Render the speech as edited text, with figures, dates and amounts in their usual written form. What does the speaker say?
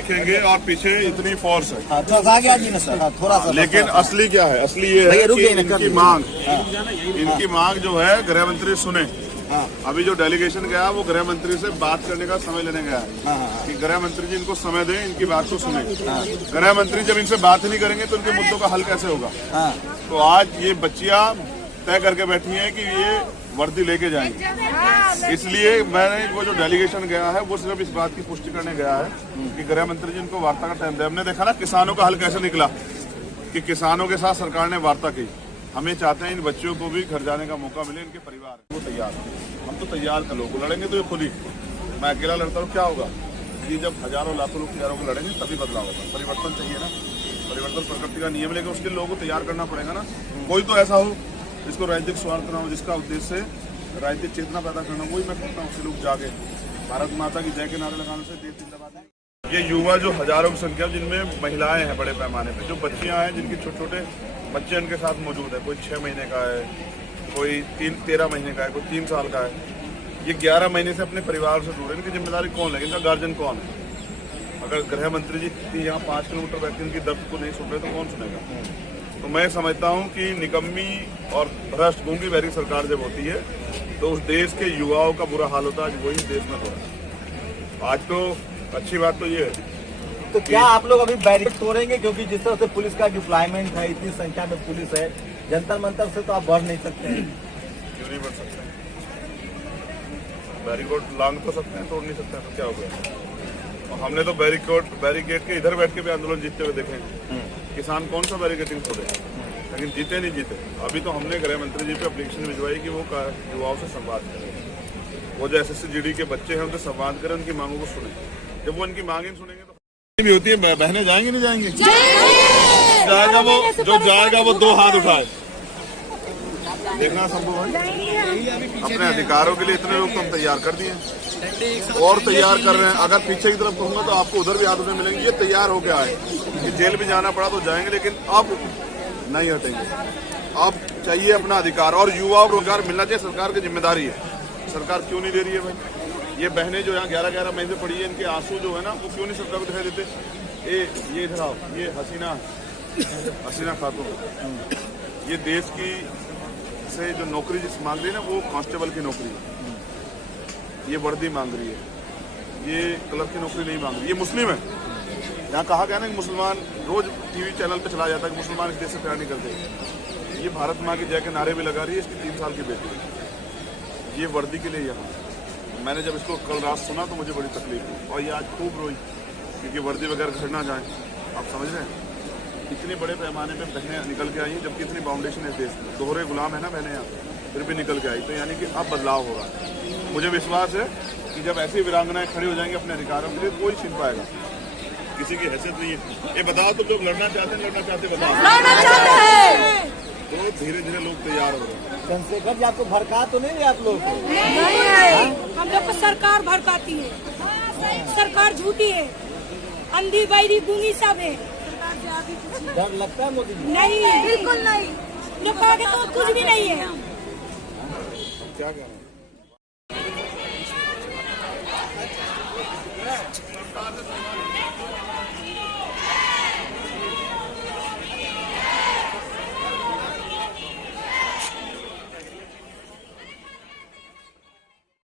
देखेंगे और पीछे इतनी फोर्स है। हाँ, थोड़ा आगे आइए ना सर। हाँ, थोड़ा सा। लेकिन असली क्या है? असली ये है कि इनकी मांग जो है गृह मंत्री सुने। हाँ। अभी जो डेलीगेशन गया वो गृह मंत्री से बात करने का समय लेने गया है कि गृह मंत्री जी इनको समय दें, इनकी बात को सुने। गृह मंत्री जब इनसे बात नहीं करेंगे तो इनके मुद्दों का हल कैसे होगा? तो आज ये बच्चियां तय करके बैठी हैं कि ये वर्दी लेके जाएंगे। इसलिए मैंने वो जो डेलीगेशन गया है वो सिर्फ इस बात की पुष्टि करने गया है कि गृह मंत्री जी इनको वार्ता का टाइम दे। हमने देखा ना किसानों का हल कैसे निकला कि किसानों के साथ सरकार ने वार्ता की। हमें चाहते हैं इन बच्चों को भी घर जाने का मौका मिले, इनके परिवार वो तैयार है। हम तो तैयार कर लोग लड़ेंगे तो ये खुद ही, मैं अकेला लड़ता हूँ क्या होगा? ये जब हजारों लाखों लोग तैयारों को लड़ेंगे तभी बदलाव होगा। परिवर्तन चाहिए ना, परिवर्तन प्रकृति का नियम, लेकिन उसके लोगों को तैयार करना पड़ेगा ना। कोई तो ऐसा हो जिसको राजनीतिक स्वार्थ ना हो, जिसका उद्देश्य राजनीतिक चेतना पैदा करना, वही मैं कहता हूँ लोग जाके भारत माता की जय के नारे लगाने से देश जिंदाबाद। ये युवा जो हजारों की संख्या, जिनमें महिलाएं हैं बड़े पैमाने पे, जो बच्चियां हैं जिनके छोटे छोटे बच्चे उनके साथ मौजूद है, कोई 6 महीने का है, कोई 13 महीने का है, कोई 3 साल का है। ये 11 महीने से अपने परिवार से दूर है। इनकी जिम्मेदारी कौन है? इनका गार्जियन कौन है? अगर गृह मंत्री जी यहाँ 5 किलोमीटर बैठ के इनकी दर्द को नहीं सुन रहे तो कौन सुनेगा? तो मैं समझता हूँ कि निकम्मी और भ्रष्ट गूंगी बहरी सरकार जब होती है तो उस देश के युवाओं का बुरा हाल होता है। आज वही देश में हो रहा है। आज तो अच्छी बात तो ये है। तो क्या आप लोग अभी बैरिकेड तोड़ेंगे? क्योंकि जिस तरह से पुलिस का डिप्लॉयमेंट है, इतनी संख्या में पुलिस है, जंतर मंतर से तो आप बढ़ नहीं सकते हैं। क्यों नहीं बढ़ सकते? बैरिकेड लांग तो सकते हैं, तोड़ नहीं सकते हैं, तो क्या हो गया? और हमने तो बैरिकेड के इधर बैठ के भी आंदोलन जीतते हुए देखे हैं। किसान कौन सा बैरिकेडिंग तोड़े, लेकिन जीते नहीं जीते। अभी तो हमने गृह मंत्री जी पे एप्लीकेशन भिजवाई कि वो युवाओं से संवाद करें। वो जो SSC-GD के बच्चे हैं उनसे संवाद करें, उनकी मांगों को सुने। जब वो उनकी मांगें सुनेंगे तो भी होती है। बहनें जाएंगी नहीं जाएंगी? जाएगा वो, जो जाएगा वो 2 हाथ उठाए। देखना संभव है। अपने अधिकारों के लिए इतने लोग तो हम तैयार कर दिए और तैयार कर रहे हैं। अगर पीछे की तरफ कहूंगा तो आपको उधर भी आदतें मिलेंगी। ये तैयार हो गया है कि जेल भी जाना पड़ा तो जाएंगे, लेकिन अब नहीं हटेंगे। अब चाहिए अपना अधिकार और युवाओं को रोजगार मिलना चाहिए। सरकार की जिम्मेदारी है। सरकार क्यों नहीं दे रही है भाई? ये बहनें जो यहाँ 11-11 महीने पड़ी है, इनके आंसू जो है ना वो क्यों नहीं सरकार को दिखाई देते? ये इधर आओ, ये हसीना खातून ये देश की से जो नौकरी जिस मांग रही है ना, वो कांस्टेबल की नौकरी है। ये वर्दी मांग रही है, ये क्लर्क की नौकरी नहीं मांग रही। ये मुस्लिम है। यहाँ कहा गया ना कि मुसलमान, रोज TV चैनल पे चला जाता है कि मुसलमान इस देश से प्यार नहीं करते। ये भारत माँ की जय के नारे भी लगा रही है। इसकी 3 साल की बेटी है। ये वर्दी के लिए यहाँ। मैंने जब इसको कल रात सुना तो मुझे बड़ी तकलीफ हुई और ये आज खूब रोई क्योंकि वर्दी वगैरह घर ना जाए। आप समझ रहे हैं इतने बड़े पैमाने पे बहनें निकल के आई हैं, जबकि इतनी बाउंडेशन है देश में। दोहरे गुलाम है ना बहनें यहाँ, फिर भी निकल के आई। तो यानी कि अब बदलाव हो रहा है। मुझे विश्वास है कि जब ऐसी वीरांगनाएं खड़ी हो जाएंगी अपने अधिकारों के लिए, कोई छीन पाएगा। किसी की हैसियत नहीं है। ये बताओ तो लोग लड़ना चाहते बताओ। तो धीरे धीरे लोग तैयार हो रहे हैं। चंद्रशेखर जी आपको भड़का तो नहीं है? आप लोग हम लोग को सरकार भड़काती है। सरकार झूठी है, अंधी बैरी गूंगी सब है। डर लगता है मोदी जी? नहीं, बिल्कुल नहीं। लोग कहा तो कुछ भी नहीं है। क्या करें?